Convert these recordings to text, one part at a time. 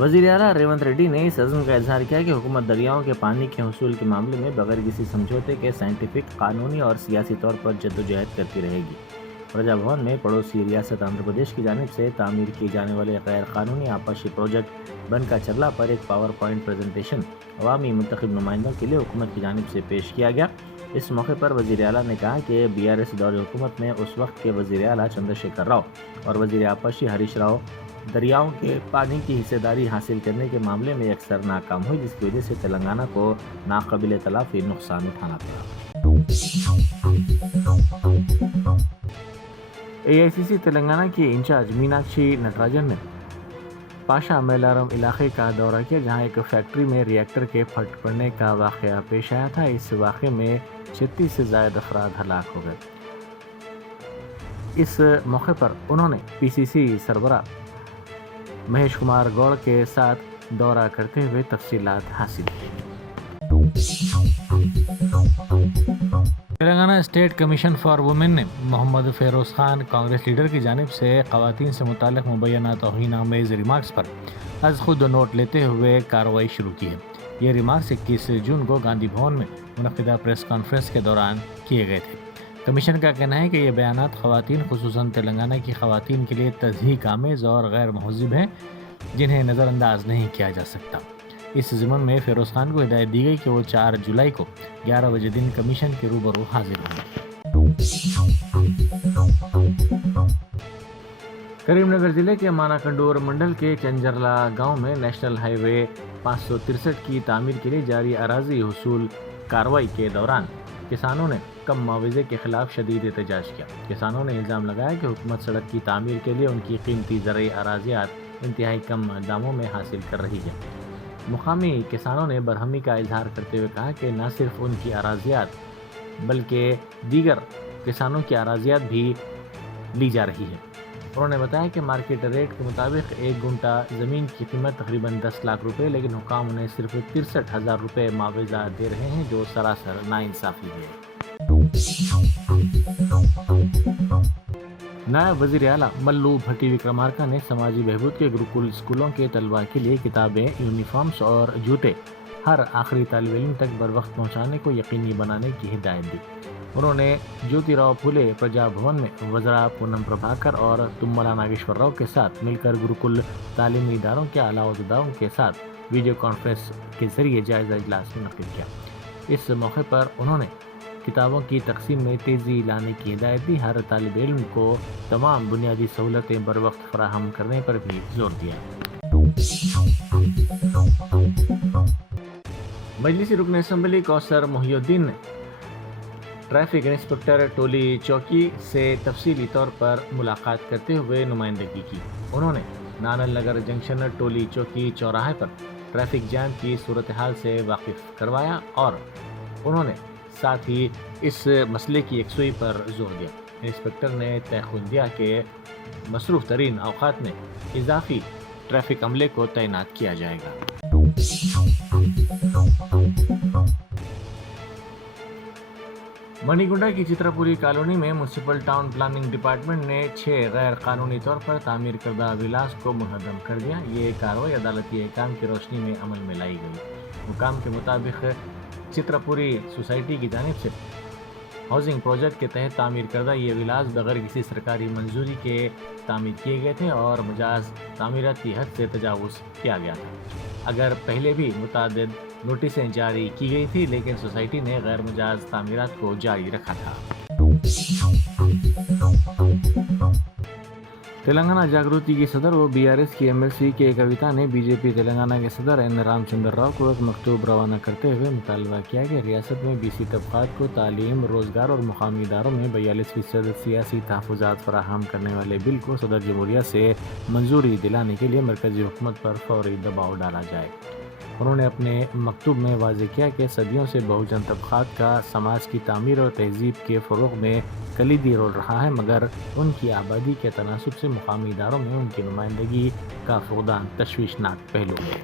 وزیر اعلیٰ ریونت ریڈی نے اس عزم کا اظہار کیا کہ حکومت دریاؤں کے پانی کے حصول کے معاملے میں بغیر کسی سمجھوتے کے سائنٹیفک، قانونی اور سیاسی طور پر جدوجہد کرتی رہے گی۔ پرجا بھون میں پڑوسی ریاست آندھرا پردیش کی جانب سے تعمیر کیے جانے والے غیر قانونی آبپاشی پروجیکٹ بنکا چرلا پر ایک پاور پوائنٹ پریزنٹیشن عوامی منتخب نمائندوں کے لیے حکومت کی جانب سے پیش کیا گیا۔ اس موقع پر وزیر اعلیٰ نے کہا کہ BRS دور حکومت میں اس وقت کے وزیر اعلیٰ چندر شیکھر راؤ اور وزیر آبپاشی ہریش راؤ دریاؤں کے پانی کی حصہ داری حاصل کرنے کے معاملے میں اکثر ناکام ہوئی، جس کی وجہ سے تلنگانہ کو ناقابل تلافی نقصان اٹھانا پڑا۔ AICC تلنگانہ کی انچارج میناکشی نٹراجن نے پاشا میلارم علاقے کا دورہ کیا، جہاں ایک فیکٹری میں ری ایکٹر کے پھٹ پڑنے کا واقعہ پیش آیا تھا۔ اس واقعے میں 36 سے زائد افراد ہلاک ہو گئے۔ اس موقع پر انہوں نے PCC سربراہ مہیش کمار گوڑ کے ساتھ دورہ کرتے ہوئے تفصیلات حاصل کی۔ Telangana state commission for women نے محمد فیروز خان کانگریس لیڈر کی جانب سے خواتین سے متعلق مبینہ توہین آمیز ریمارکس پر از خود نوٹ لیتے ہوئے کارروائی شروع کی ہے۔ یہ ریمارکس 21 جون کو گاندھی بھون میں منعقدہ پریس کانفرنس کے دوران کیے گئے تھے۔ کمیشن کا کہنا ہے کہ یہ بیانات خواتین، خصوصاً تلنگانہ کی خواتین کے لیے تضحیک آمیز اور غیر مہذب ہیں، جنہیں نظر انداز نہیں کیا جا سکتا۔ اس ضمن میں فیروز خان کو ہدایت دی گئی کہ وہ 4 جولائی کو 11 بجے دن کمیشن کے روبرو حاضر ہوں۔ کریم نگر ضلع کے مانا کنڈور منڈل کے چنجرلا گاؤں میں نیشنل ہائی وے 563 کی تعمیر کے لیے جاری اراضی حصول کارروائی کے دوران کسانوں نے کم معاوضے کے خلاف شدید احتجاج کیا۔ کسانوں نے الزام لگایا کہ حکومت سڑک کی تعمیر کے لیے ان کی قیمتی زرعی اراضیات انتہائی کم داموں میں حاصل کر رہی ہے۔ مقامی کسانوں نے برہمی کا اظہار کرتے ہوئے کہا کہ نہ صرف ان کی اراضیات بلکہ دیگر کسانوں کی اراضیات بھی لی جا رہی ہے۔ انہوں نے بتایا کہ مارکیٹ ریٹ کے مطابق 1 گنٹا زمین کی قیمت تقریباً 10 لاکھ روپے، لیکن حکام انہیں صرف 63,000 روپے معاوضہ دے رہے ہیں، جو سراسر ناانصافی ہے۔ نائب وزیر اعلیٰ ملو بھٹی وکرمارکا نے سماجی بہبود کے گروکل اسکولوں کے طلباء کے لیے کتابیں، یونیفارمز اور جوتے ہر آخری طالب علم تک بروقت پہنچانے کو یقینی بنانے کی ہدایت دی۔ انہوں نے جیوتی راؤ پھولے پرجا بھون میں وزراء پونم پربھاکر اور تملا ناگیشور راؤ کے ساتھ مل کر گروکل تعلیمی اداروں کے اعلیٰ عہدیداروں کے ساتھ ویڈیو کانفرنس کے ذریعے جائزہ اجلاس منعقد کیا۔ اس موقع پر انہوں نے کتابوں کی تقسیم میں تیزی لانے کی ہدایت دی۔ ہر طالب علم کو تمام بنیادی سہولتیں بروقت فراہم کرنے پر بھی زور دیا۔ مجلسی رکن اسمبلی کوثر محی الدین نے ٹریفک انسپکٹر ٹولی چوکی سے تفصیلی طور پر ملاقات کرتے ہوئے نمائندگی کی۔ انہوں نے نانل نگر جنکشن ٹولی چوکی چوراہے پر ٹریفک جام کی صورتحال سے واقف کروایا اور انہوں نے ساتھ ہی اس مسئلے کی یکسوئی پر زور دیا۔ انسپکٹر نے تیقن دیا کہ مصروف ترین اوقات میں اضافی ٹریفک عملے کو تعینات کیا جائے گا۔ منی گنڈا کی چتراپوری کالونی میں میونسپل ٹاؤن پلاننگ ڈپارٹمنٹ نے 6 غیر قانونی طور پر تعمیر کردہ ولاس کو منہدم کر دیا۔ یہ کارروائی عدالتی احکام کی روشنی میں عمل میں لائی گئی۔ حکام کے مطابق چتراپوری سوسائٹی کی جانب سے ہاؤسنگ پروجیکٹ کے تحت تعمیر کردہ یہ ولاس بغیر کسی سرکاری منظوری کے تعمیر کیے گئے تھے اور مجاز تعمیراتی حد سے تجاوز کیا گیا تھا۔ اگر پہلے بھی متعدد نوٹسیں جاری کی گئی تھی، لیکن سوسائٹی نے غیر مجاز تعمیرات کو جاری رکھا تھا۔ تلنگانہ جاگرتی کی صدر و BRS کی MLC کے کویتا نے BJP تلنگانہ کے صدر N رام چندر راؤ کو ایک مکتوب روانہ کرتے ہوئے مطالبہ کیا کہ ریاست میں BC طبقات کو تعلیم، روزگار اور مقامی اداروں میں 42% سیاسی تحفظات فراہم کرنے والے بل کو صدر جمہوریہ سے منظوری دلانے کے لیے مرکزی حکومت پر فوری دباؤ ڈالا جائے۔ انہوں نے اپنے مکتوب میں واضح کیا کہ صدیوں سے بہوجن طبقات کا سماج کی تعمیر اور تہذیب کے فروغ میں کلیدی رول رہا ہے، مگر ان کی آبادی کے تناسب سے مقامی اداروں میں ان کی نمائندگی کا فقدان تشویشناک پہلو ہے۔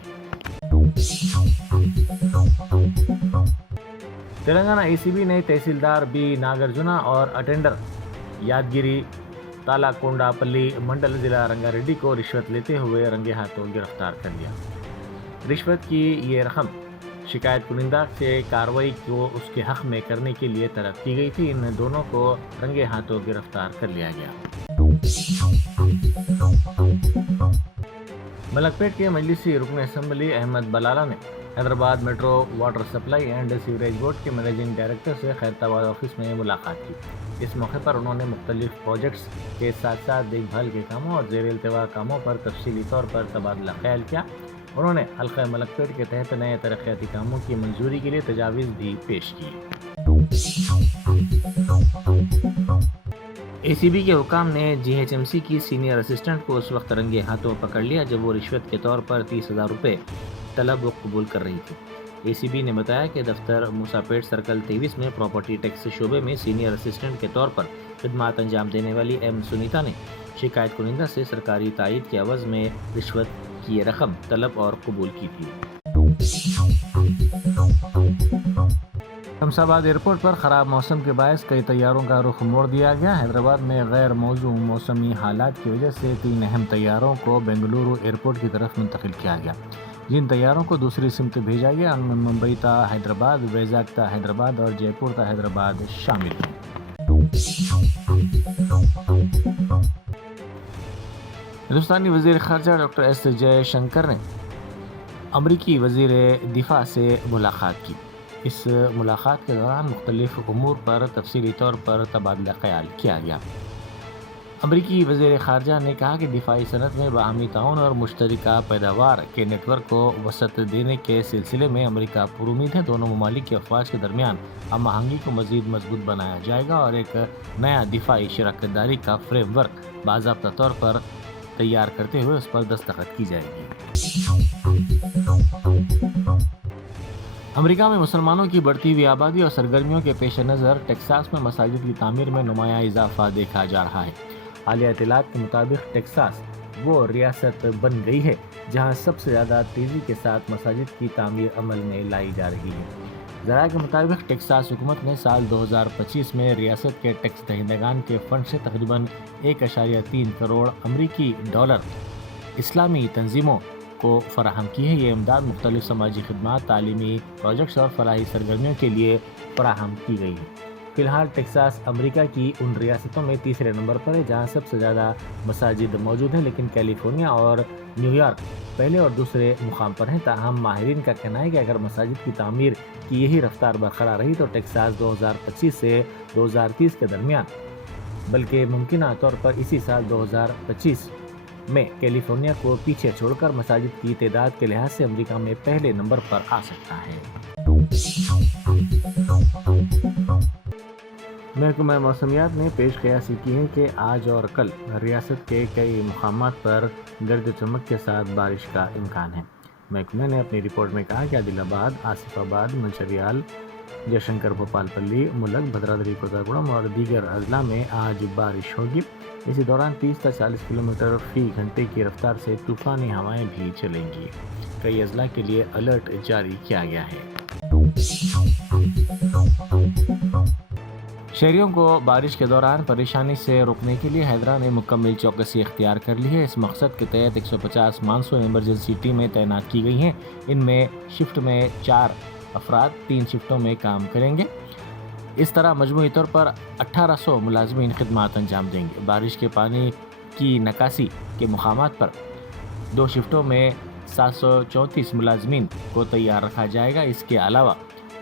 تلنگانہ ACB نے تحصیلدار B ناگرجنا اور اٹینڈر یادگیری تالاکونڈاپلی منڈل ضلع رنگا ریڈی کو رشوت لیتے ہوئے رنگے ہاتھوں گرفتار کر لیا۔ رشوت کی یہ رقم شکایت کنندہ سے کارروائی کو اس کے حق میں کرنے کے لیے طلب کی گئی تھی۔ ان دونوں کو رنگے ہاتھوں گرفتار کر لیا گیا۔ ملک پیٹ کے مجلسی رکن اسمبلی احمد بلالہ نے Hyderabad metro water supply and sewerage board کے منیجنگ ڈائریکٹر سے خیرتآباد آفس میں ملاقات کی۔ اس موقع پر انہوں نے مختلف پروجیکٹس کے ساتھ ساتھ دیکھ بھال کے کاموں اور زیر التوا کاموں پر تفصیلی طور پر تبادلہ خیال کیا۔ انہوں نے حلقہ ملک پیٹ کے تحت نئے ترقیاتی کاموں کی منظوری کے لیے تجاویز بھی پیش کی۔ اے سی بی کے حکام نے جی ایچ ایم سی کی سینئر اسسٹنٹ کو اس وقت رنگے ہاتھوں پکڑ لیا جب وہ رشوت کے طور پر 30,000 روپے طلب و قبول کر رہی تھی۔ اے سی بی نے بتایا کہ دفتر موسیٰ پیٹ سرکل 23 میں پراپرٹی ٹیکس شعبے میں سینئر اسسٹنٹ کے طور پر خدمات انجام دینے والی ایم سنیتا نے شکایت کنندہ سے سرکاری تائید کے عوض میں رشوت کی یہ رقم طلب اور قبول کی تھی۔ شمس آباد ایئرپورٹ پر خراب موسم کے باعث کئی طیاروں کا رخ موڑ دیا گیا۔ حیدرآباد میں غیر موزوں موسمی حالات کی وجہ سے 3 اہم طیاروں کو بنگلورو ایئرپورٹ کی طرف منتقل کیا گیا۔ جن طیاروں کو دوسری سمت بھیجا گیا ان میں ممبئی تا حیدرآباد، ویزاگ تا حیدرآباد اور جے پور تا حیدرآباد شامل ہیں۔ ہندوستانی وزیر خارجہ ڈاکٹر ایس جے شنکر نے امریکی وزیر دفاع سے ملاقات کی۔ اس ملاقات کے دوران مختلف امور پر تفصیلی طور پر تبادلہ خیال کیا گیا۔ امریکی وزیر خارجہ نے کہا کہ دفاعی صنعت میں باہمی تعاون اور مشترکہ پیداوار کے نیٹ ورک کو وسعت دینے کے سلسلے میں امریکہ پر امید ہے۔ دونوں ممالک کی افواج کے درمیان ہم آہنگی کو مزید مضبوط بنایا جائے گا اور ایک نیا دفاعی شراکت داری کا فریم ورک باضابطہ طور پر تیار کرتے ہوئے اس پر دستخط کی جائے گی۔ امریکہ میں مسلمانوں کی بڑھتی ہوئی آبادی اور سرگرمیوں کے پیش نظر ٹیکساس میں مساجد کی تعمیر میں نمایاں اضافہ دیکھا جا رہا ہے۔ حالیہ اطلاعات کے مطابق ٹیکساس وہ ریاست بن گئی ہے جہاں سب سے زیادہ تیزی کے ساتھ مساجد کی تعمیر عمل میں لائی جا رہی ہے۔ ذرائع کے مطابق ٹیکساس حکومت نے سال 2025 میں ریاست کے ٹیکس دہندگان کے فنڈ سے تقریباً 1.3 کروڑ امریکی ڈالر اسلامی تنظیموں کو فراہم کی ہے۔ یہ امداد مختلف سماجی خدمات، تعلیمی پروجیکٹس اور فلاحی سرگرمیوں کے لیے فراہم کی گئی ہے۔ فی الحال ٹیکساس امریکہ کی ان ریاستوں میں تیسرے نمبر پر ہے جہاں سب سے زیادہ مساجد موجود ہیں، لیکن کیلیفورنیا اور نیو یارک پہلے اور دوسرے مقام پر ہیں۔ تاہم ماہرین کا کہنا ہے کہ اگر مساجد کی تعمیر کی یہی رفتار برقرار رہی تو ٹیکساس 2025 سے 2030 کے درمیان، بلکہ ممکنہ طور پر اسی سال 2025 میں کیلیفورنیا کو پیچھے چھوڑ کر مساجد کی تعداد کے لحاظ سے امریکہ میں پہلے نمبر پر آ سکتا ہے۔ محکمہ موسمیات نے پیش قیاسی کی ہے کہ آج اور کل ریاست کے کئی مقامات پر گرج چمک کے ساتھ بارش کا امکان ہے۔ محکمہ نے اپنی رپورٹ میں کہا کہ عادل آباد، آصف آباد، منچریال، جے شنکر بھوپال پلی، ملک، بھدرادری کوتاگوڑم اور دیگر اضلاع میں آج بارش ہوگی۔ اسی دوران 30 تا 40 کلومیٹر فی گھنٹے کی رفتار سے طوفانی ہوائیں بھی چلیں گی۔ کئی اضلاع کے لیے الرٹ جاری کیا گیا ہے۔ شہریوں کو بارش کے دوران پریشانی سے روکنے کے لیے حیدرا نے مکمل چوکسی اختیار کر لی ہے۔ اس مقصد کے تحت 150 مانسون ایمرجنسی ٹیمیں تعینات کی گئی ہیں۔ ان میں شفٹ میں 4 افراد 3 شفٹوں میں کام کریں گے۔ اس طرح مجموعی طور پر 1800 ملازمین خدمات انجام دیں گے۔ بارش کے پانی کی نکاسی کے مقامات پر 2 شفٹوں میں 734 ملازمین کو تیار رکھا جائے گا۔ اس کے علاوہ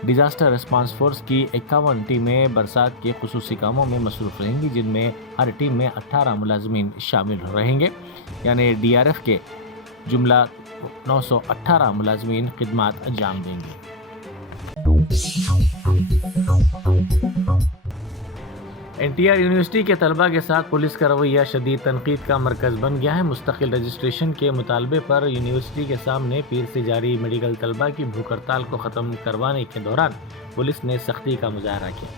ڈیزاسٹر ریسپانس فورس کی 51 ٹیمیں برسات کے خصوصی کاموں میں مصروف رہیں گی، جن میں ہر ٹیم میں 18 ملازمین شامل رہیں گے، یعنی ڈی آر ایف کے جملہ 918 ملازمین خدمات انجام دیں گے۔ این ٹی آر یونیورسٹی کے طلباء کے ساتھ پولیس کا رویہ شدید تنقید کا مرکز بن گیا ہے۔ مستقل رجسٹریشن کے مطالبے پر یونیورسٹی کے سامنے پیر سے جاری میڈیکل طلباء کی بھوک ہڑتال کو ختم کروانے کے دوران پولیس نے سختی کا مظاہرہ کیا۔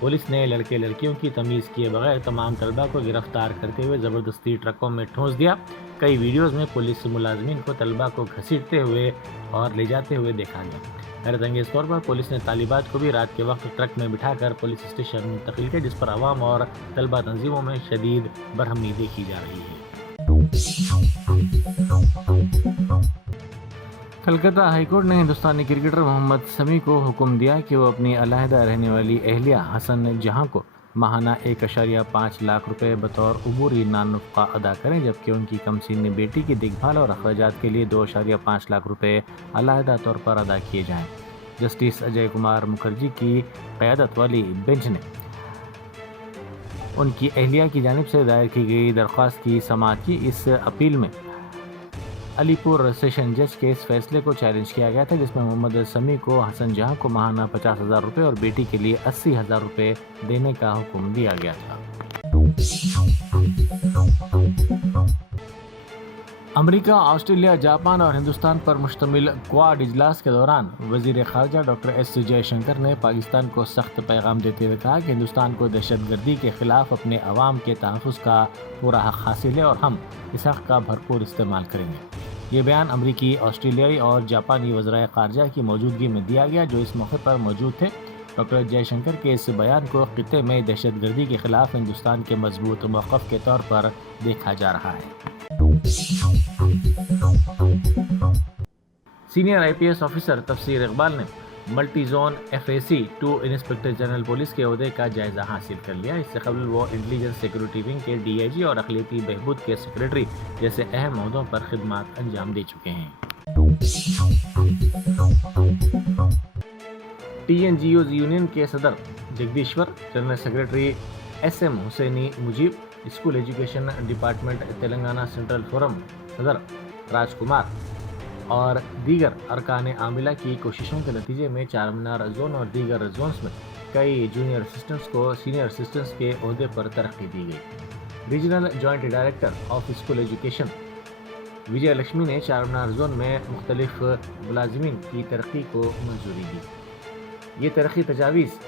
پولیس نے لڑکے لڑکیوں کی تمیز کیے بغیر تمام طلباء کو گرفتار کرتے ہوئے زبردستی ٹرکوں میں ٹھونس دیا۔ کئی ویڈیوز میں پولیس ملازمین کو طلباء کو گھسیٹتے ہوئے اور لے جاتے ہوئے دیکھا گیا۔ حیرت انگیز طور پر پولیس نے طالبات کو بھی رات کے وقت ٹرک میں بٹھا کر پولیس اسٹیشن منتقل کیا، جس پر عوام اور طلبہ تنظیموں میں شدید برہمی دیکھی جا رہی ہے۔ کلکتہ ہائی کورٹ نے ہندوستانی کرکٹر محمد سمیع کو حکم دیا کہ وہ اپنی علیحدہ رہنے والی اہلیہ حسن جہاں کو ماہانہ 1.5 لاکھ روپے بطور عبوری نان نفقہ ادا کریں، جبکہ ان کی کم سن بیٹی کی دیکھ بھال اور اخراجات کے لیے 2.5 لاکھ روپے علیحدہ طور پر ادا کیے جائیں۔ جسٹس اجے کمار مکھرجی کی قیادت والی بینچ نے ان کی اہلیہ کی جانب سے دائر کی گئی درخواست کی سماعت کی۔ اس اپیل میں علی پور سیشن جج کے اس فیصلے کو چیلنج کیا گیا تھا، جس میں محمد سمیع کو حسن جہاں کو ماہانہ 50,000 روپے اور بیٹی کے لیے 80,000 روپے دینے کا حکم دیا گیا تھا۔ امریکہ، آسٹریلیا، جاپان اور ہندوستان پر مشتمل کوآڈ اجلاس کے دوران وزیر خارجہ ڈاکٹر ایس جے شنکر نے پاکستان کو سخت پیغام دیتے ہوئے کہا کہ ہندوستان کو دہشت گردی کے خلاف اپنے عوام کے تحفظ کا پورا حق حاصل ہے اور ہم اس حق کا بھرپور استعمال کریں گے۔ یہ بیان امریکی، آسٹریلیائی اور جاپانی وزرائے خارجہ کی موجودگی میں دیا گیا، جو اس موقع پر موجود تھے۔ ڈاکٹر جے شنکر کے اس بیان کو خطے میں دہشت گردی کے خلاف ہندوستان کے مضبوط موقف کے طور پر دیکھا جا رہا ہے۔ سینئر IPS آفیسر تفسیر اقبال نے multi zone FAC 2 inspector general police کے عہدے کا جائزہ حاصل کر لیا۔ اس سے قبل وہ انٹیلیجنس سیکورٹی ونگ کے DIG اور اقلیتی بہبود کے سیکریٹری جیسے اہم عہدوں پر خدمات انجام دے چکے ہیں۔ TNGOs یونین کے صدر Jagadishwar, general secretary SM Hussaini Mujeeb, school education department Telangana central forum صدر راج کمار اور دیگر ارکان عاملہ کی کوششوں کے نتیجے میں چار مینار زون اور دیگر زونز میں کئی جونیئر اسسٹنٹس کو سینئر اسسٹنٹس کے عہدے پر ترقی دی گئی۔ Regional joint director of school education Vijaya Lakshmi نے چار مینار زون میں مختلف ملازمین کی ترقی کو منظوری دی۔ یہ ترقی تجاویز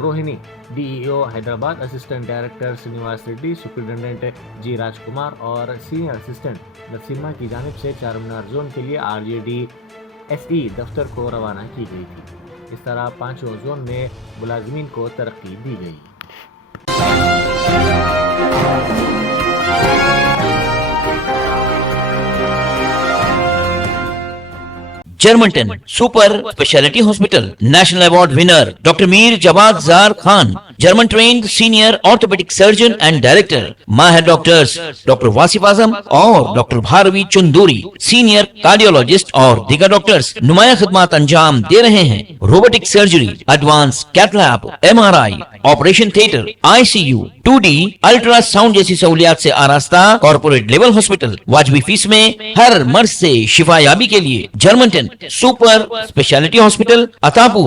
Rohini DEO Hyderabad, assistant director Srinivas Reddy, superintendent G Raj Kumar اور سینئر اسسٹنٹ نرسمہ کی جانب سے چار مینار زون کے لیے RJD SE دفتر کو روانہ کی گئی تھی۔ اس طرح پانچوں زون میں ملازمین کو ترقی دی گئی۔ Germanten super speciality hospital national award winner doctor Mir Jawad Zar Khan, German trained senior orthopaedic surgeon and director, ماہر ڈاکٹرز ڈاکٹر واصف اعظم اور doctor Bharavi Chanduri, senior cardiologist اور دیگر ڈاکٹرز نمایاں خدمات انجام دے رہے ہیں۔ Robotic surgery, advance cath lab, MRI، operation theatre, ICU، 2D ultrasound جیسی سہولیات سے آراستہ کارپوریٹ لیول ہاسپٹل، واجبی فیس میں ہر مرض سے شفا یابی کے لیے جرمنٹن سپر اسپیشلٹی ہاسپٹل، عطاپور